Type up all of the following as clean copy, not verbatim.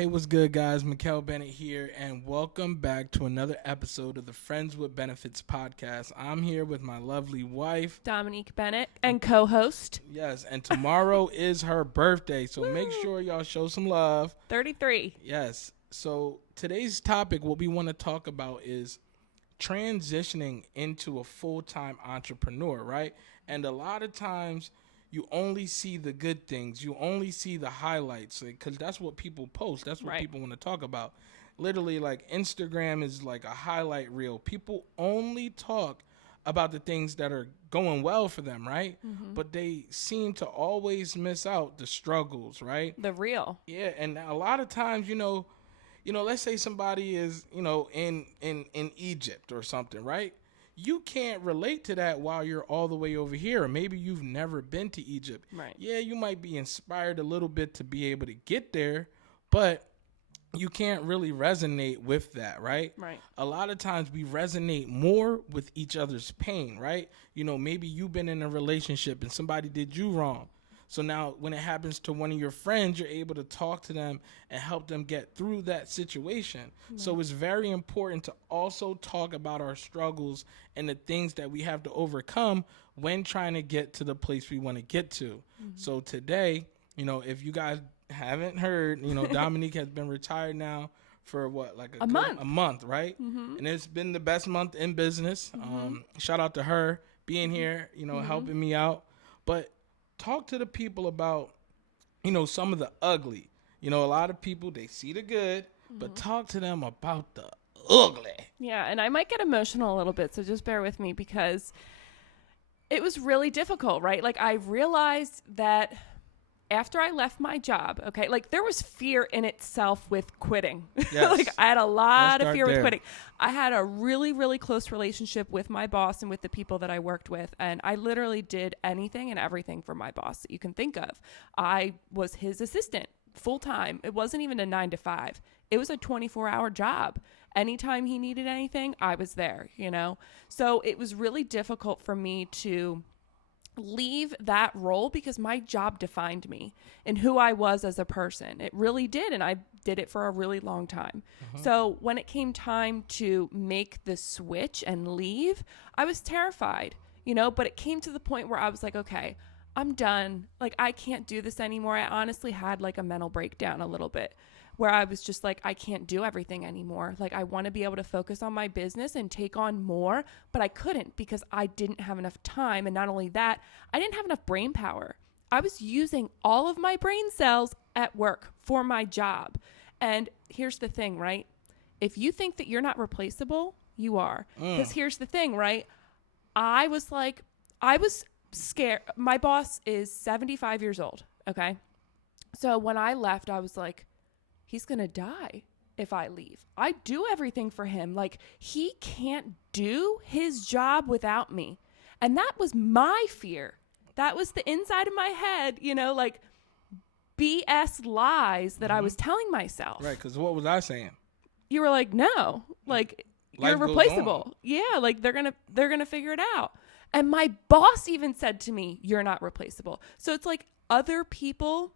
Hey, what's good, guys? Mikkel Bennett here, and welcome back to another episode of the Friends with Benefits podcast. I'm here with my lovely wife, Dominique Bennett, and co-host. Yes, and tomorrow is her birthday, so make sure y'all show some love. 33. Yes, so today's topic, what we want to talk about is transitioning into a full-time entrepreneur, right? And a lot of times you only see the good things. You only see the highlights because that's what people post. That's what Right. people want to talk about. Literally, like Instagram is like a highlight reel. People only talk about the things that are going well for them, right? But they seem to always miss out the struggles, right? The real. Yeah, and a lot of times, let's say somebody is, in Egypt or something, right? You can't relate to that while you're all the way over here. Or maybe you've never been to Egypt. Right. Yeah, you might be inspired a little bit to be able to get there, but you can't really resonate with that, right? Right. A lot of times we resonate more with each other's pain, right? Maybe you've been in a relationship and somebody did you wrong. So now when it happens to one of your friends, you're able to talk to them and help them get through that situation. So it's very important to also talk about our struggles and the things that we have to overcome when trying to get to the place we want to get to. So today, if you guys haven't heard, Dominique has been retired now for what, like A month. A month, right? And it's been the best month in business. Shout out to her being here, helping me out. But talk to the people about, some of the ugly. A lot of people, they see the good, but talk to them about the ugly. Yeah, and I might get emotional a little bit, so just bear with me because it was really difficult, right? Like, I realized that after I left my job, okay, like there was fear in itself with quitting. Yes. Like I had a lot of fear with there. quitting. I had a really, really close relationship with my boss and with the people that I worked with. And I literally did anything and everything for my boss that you can think of. I was his assistant full time. It wasn't even a 9 to 5. It was a 24-hour job. Anytime he needed anything, I was there, So it was really difficult for me to leave that role because my job defined me and who I was as a person. It really did. And I did it for a really long time. So when it came time to make the switch and leave, I was terrified, but it came to the point where I was like, okay, I'm done. Like, I can't do this anymore. I honestly had like a mental breakdown a little bit where I was just like, I can't do everything anymore. Like, I want to be able to focus on my business and take on more, but I couldn't because I didn't have enough time. And not only that, I didn't have enough brain power. I was using all of my brain cells at work for my job. And here's the thing, right? If you think that you're not replaceable, you are. Because here's the thing, right? I was scared. My boss is 75 years old, okay? So when I left, I was like, he's going to die if I leave. I do everything for him. Like, he can't do his job without me. And that was my fear. That was the inside of my head, like BS lies that I was telling myself. Right, because what was I saying? You were like, no, like, Life you're goes replaceable. on. Yeah, like they're gonna figure it out. And my boss even said to me, you're not replaceable. So it's like other people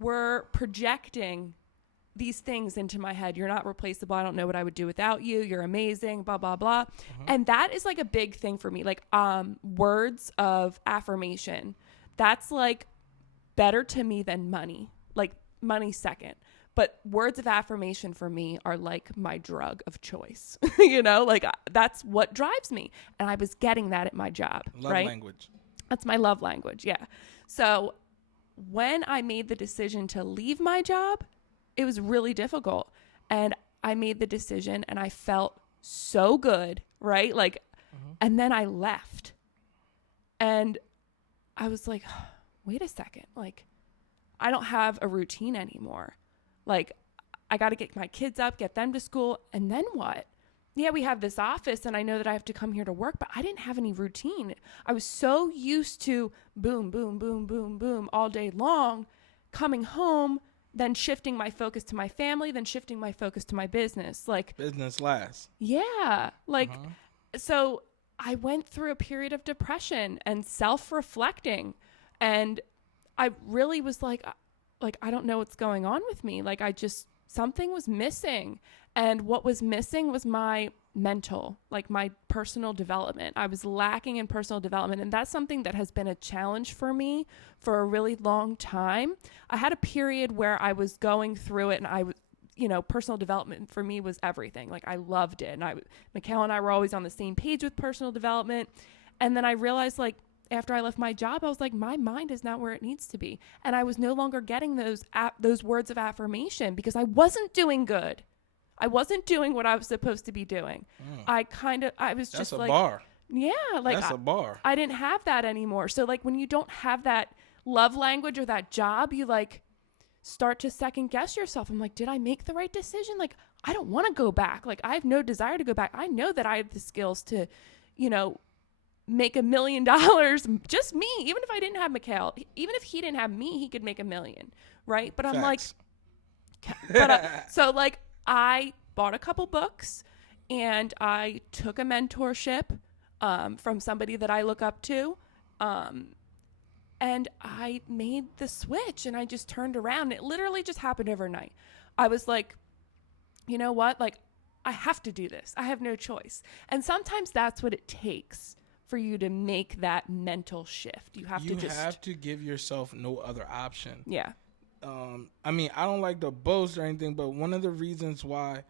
were projecting these things into my head. You're not replaceable. I don't know what I would do without you. You're amazing, blah, blah, blah. And that is like a big thing for me. Like, words of affirmation. That's like better to me than money. Like, money second. But words of affirmation for me are like my drug of choice. Like that's what drives me. And I was getting that at my job. Love right? language. That's my love language. Yeah. So when I made the decision to leave my job, it was really difficult. And I made the decision and I felt so good, right? Like, and then I left. And I was like, wait a second. Like, I don't have a routine anymore. Like, I got to get my kids up, get them to school. And then what? Yeah, we have this office and I know that I have to come here to work, but I didn't have any routine. I was so used to boom, boom, boom, boom, boom all day long, coming home, then shifting my focus to my family, then shifting my focus to my business. Like, Business last. yeah. Like, so I went through a period of depression and self-reflecting. And I really was like, I don't know what's going on with me. Like, I just something was missing. And what was missing was my mental, like my personal development. I was lacking in personal development. And that's something that has been a challenge for me for a really long time. I had a period where I was going through it, and personal development for me was everything. Like, I loved it. And Mikhail and I were always on the same page with personal development. And then I realized, like, after I left my job, I was like, my mind is not where it needs to be. And I was no longer getting those words of affirmation because I wasn't doing good. I wasn't doing what I was supposed to be doing. I was just like, that's a bar. Yeah. Like, That's a bar. I didn't have that anymore. So, like, when you don't have that love language or that job, you, like, start to second guess yourself. I'm like, did I make the right decision? Like, I don't want to go back. Like, I have no desire to go back. I know that I have the skills to, make $1 million, just me. Even if I didn't have Mikhail, even if he didn't have me, he could make $1 million. Right. But I'm Facts. so like, I bought a couple books and I took a mentorship from somebody that I look up to. And I made the switch, and I just turned around. It literally just happened overnight. I was like, you know what? Like, I have to do this. I have no choice. And sometimes that's what it takes for you to make that mental shift. You have to give yourself no other option. Yeah. I mean, I don't like to boast or anything, but one of the reasons why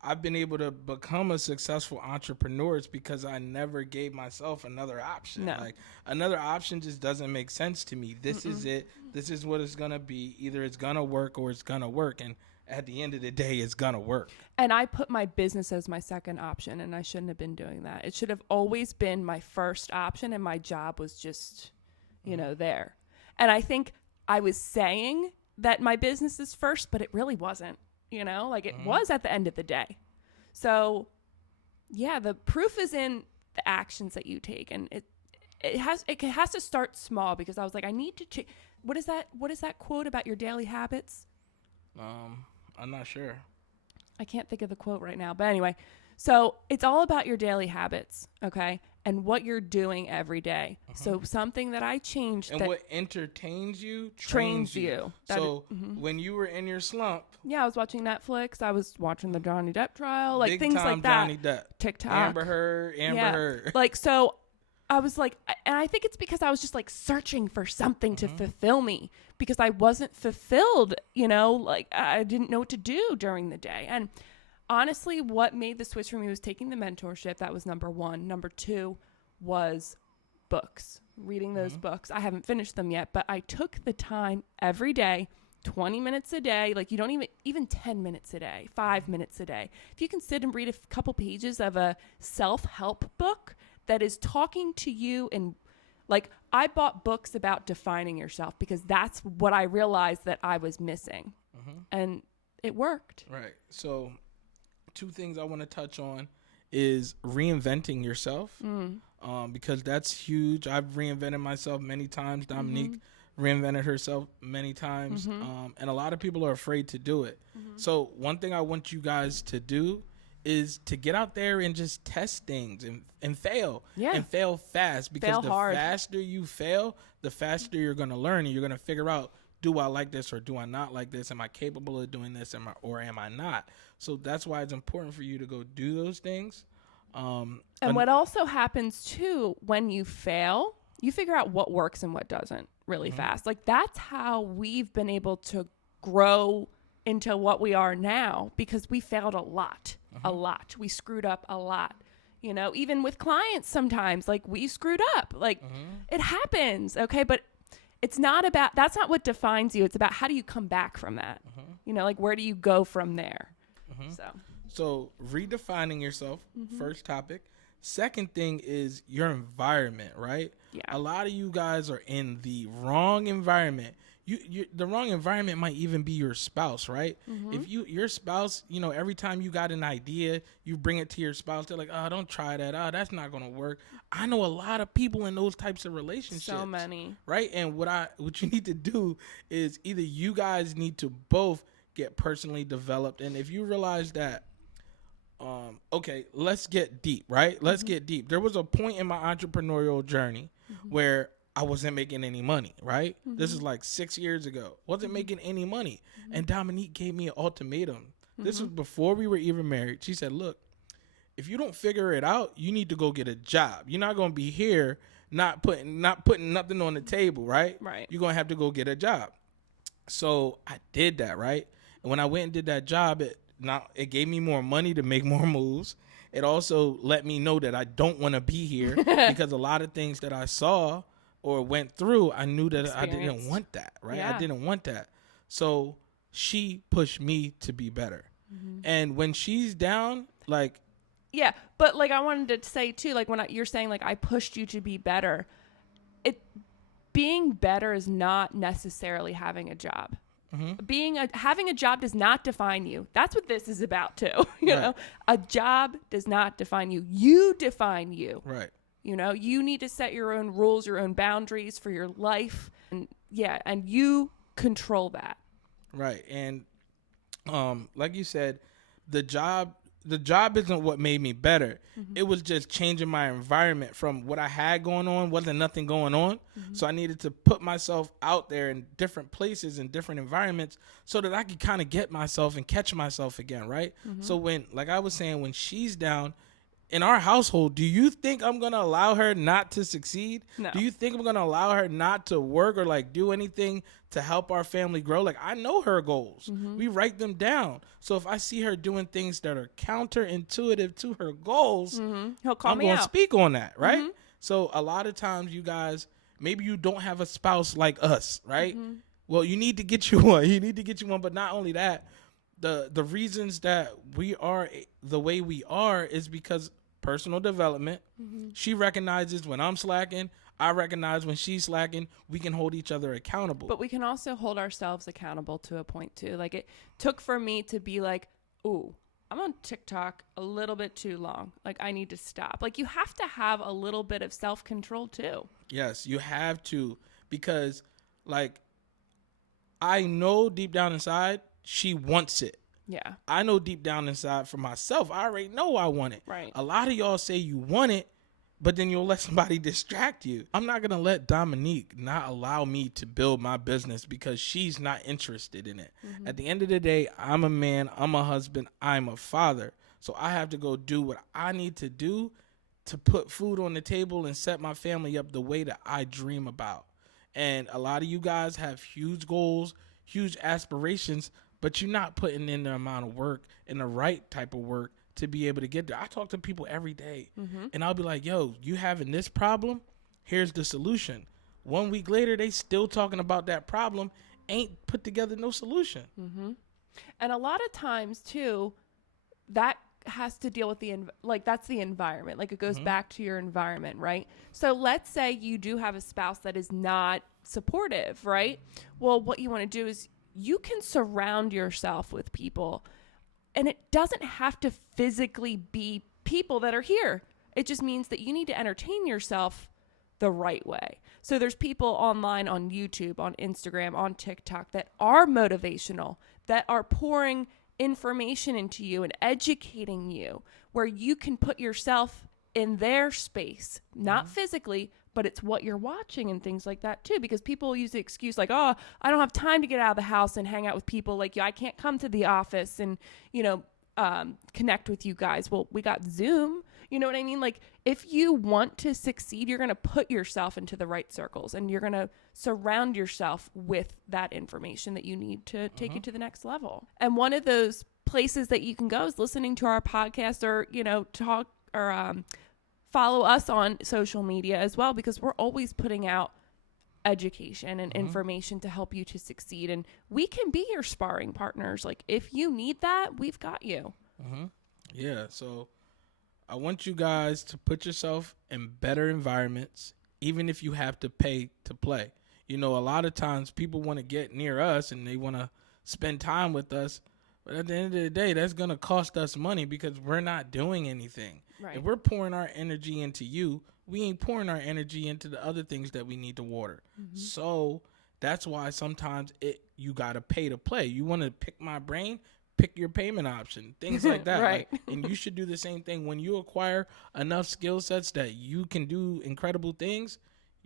I've been able to become a successful entrepreneur is because I never gave myself another option. No. Like, another option just doesn't make sense to me. This is it. This is what it's going to be. Either it's going to work or it's going to work. And at the end of the day, it's going to work. And I put my business as my second option, and I shouldn't have been doing that. It should have always been my first option, and my job was just, there. And I think I was saying that my business is first, but it really wasn't, like it was at the end of the day. So yeah, the proof is in the actions that you take. And it has to start small, because I was like, I need to what is that quote about your daily habits? I'm not sure. I can't think of the quote right now, but anyway, so it's all about your daily habits. Okay. And what you're doing every day. So something that I changed. And what entertains you trains you. So when you were in your slump. Yeah, I was watching Netflix. I was watching the Johnny Depp trial. Like, big things time like that. Johnny Depp. TikTok. Amber Heard. Like, so I was like, and I think it's because I was just like searching for something to fulfill me, because I wasn't fulfilled, like I didn't know what to do during the day. And honestly, what made the switch for me was taking the mentorship. That was number one. Number two was books, reading those books. I haven't finished them yet, but I took the time every day, 20 minutes a day. Like, you don't even 10 minutes a day, 5 minutes a day. If you can sit and read a couple pages of a self-help book that is talking to you, and like, I bought books about defining yourself because that's what I realized that I was missing. And it worked. Right. So 2 things I want to touch on is reinventing yourself, because that's huge. I've reinvented myself many times. Dominique reinvented herself many times, and a lot of people are afraid to do it. So one thing I want you guys to do is to get out there and just test things and fail. Yeah. And fail fast, because Fail the hard. faster you fail, the faster you're going to learn, and you're going to figure out, do I like this or do I not like this? Am I capable of doing this or am I not? So that's why it's important for you to go do those things. And what also happens too, when you fail, you figure out what works and what doesn't really fast. Like, that's how we've been able to grow into what we are now, because we failed a lot. We screwed up a lot. Even with clients, sometimes, like, we screwed up. Like, it happens. Okay. But it's not about, that's not what defines you. It's about, how do you come back from that? Like, where do you go from there? So redefining yourself, first topic. Second thing is your environment, right? Yeah. A lot of you guys are in the wrong environment. The wrong environment might even be your spouse, right? If your spouse, every time you got an idea, you bring it to your spouse, they're like, oh, don't try that. Oh, that's not going to work. I know a lot of people in those types of relationships. So many. Right? And what you need to do is either you guys need to both get personally developed. And if you realize that, okay, let's get deep, right? Let's get deep. There was a point in my entrepreneurial journey where I wasn't making any money, right? This is like 6 years ago. Wasn't making any money. And Dominique gave me an ultimatum. This was before we were even married. She said, look, if you don't figure it out, you need to go get a job. You're not going to be here not putting nothing on the table, right? Right. You're going to have to go get a job. So I did that, right? And when I went and did that job, it gave me more money to make more moves. It also let me know that I don't want to be here because a lot of things that I saw or went through, I knew that I didn't want that, right? Yeah. I didn't want that. So she pushed me to be better. And when she's down, like, yeah, but like I wanted to say too, like when you're saying like I pushed you to be better, being better is not necessarily having a job. Having a job does not define you. That's what this is about too. You know, a job does not define you. You define you. right. You know, you need to set your own rules, your own boundaries for your life, and you control that. Right. And like you said, the job isn't what made me better. It was just changing my environment from what I had going on. Wasn't nothing going on. So I needed to put myself out there in different places and different environments so that I could kind of get myself and catch myself again. Right. So when, like I was saying, when she's down in our household, do you think I'm going to allow her not to succeed? No. Do you think I'm going to allow her not to work or like do anything to help our family grow? Like, I know her goals. We write them down. So if I see her doing things that are counterintuitive to her goals, He'll call I'm me going to out. speak on that, right? So a lot of times, you guys, maybe you don't have a spouse like us, right? Well, you need to get you one. You need to get you one. But not only that, the reasons that we are the way we are is because personal development. She recognizes when I'm slacking. I recognize when she's slacking. We can hold each other accountable. But we can also hold ourselves accountable to a point too. Like it took for me to be like, ooh, I'm on TikTok a little bit too long. Like I need to stop. Like you have to have a little bit of self-control too. Yes, you have to, because like I know deep down inside she wants it. Yeah. I know deep down inside for myself, I already know I want it. Right. A lot of y'all say you want it, but then you'll let somebody distract you. I'm not going to let Dominique not allow me to build my business because she's not interested in it. At the end of the day, I'm a man, I'm a husband, I'm a father. So I have to go do what I need to do to put food on the table and set my family up the way that I dream about. And a lot of you guys have huge goals, huge aspirations, but you're not putting in the amount of work and the right type of work to be able to get there. I talk to people every day, and I'll be like, yo, you having this problem? Here's the solution. 1 week later, they still talking about that problem, ain't put together no solution. And a lot of times too, that has to deal with that's the environment. Like it goes back to your environment, right? So let's say you do have a spouse that is not supportive, right? Well, what you want to do is you can surround yourself with people, and it doesn't have to physically be people that are here. It just means that you need to entertain yourself the right way. So there's people online on YouTube, on Instagram, on TikTok that are motivational, that are pouring information into you and educating you, where you can put yourself in their space, not physically, but it's what you're watching and things like that too, because people use the excuse like, oh, I don't have time to get out of the house and hang out with people like you. I can't come to the office and, connect with you guys. Well, we got Zoom. You know what I mean? Like if you want to succeed, you're going to put yourself into the right circles and you're going to surround yourself with that information that you need to take you to the next level. And one of those places that you can go is listening to our podcast or, talk or, follow us on social media as well, because we're always putting out education and information to help you to succeed. And we can be your sparring partners. Like if you need that, we've got you. Yeah. So I want you guys to put yourself in better environments, even if you have to pay to play. A lot of times people want to get near us and they want to spend time with us. But at the end of the day, that's going to cost us money because we're not doing anything. Right. If we're pouring our energy into you, we ain't pouring our energy into the other things that we need to water. So that's why sometimes you got to pay to play. You want to pick my brain, pick your payment option, things like that. Right. And you should do the same thing. When you acquire enough skill sets that you can do incredible things,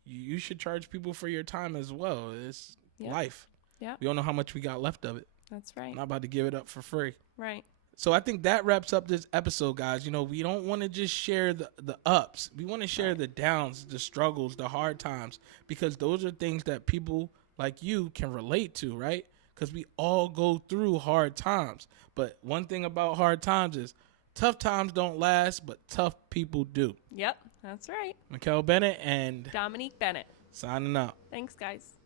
you should charge people for your time as well. It's Yep. life. Yep. We don't know how much we got left of it. That's right. I'm not about to give it up for free. Right. So I think that wraps up this episode, guys. You know, we don't want to just share the ups. We want to share the downs, the struggles, the hard times, because those are things that people like you can relate to, right? Because we all go through hard times. But one thing about hard times is tough times don't last, but tough people do. Yep. That's right. Mikkel Bennett and Dominique Bennett. signing out. Thanks, guys.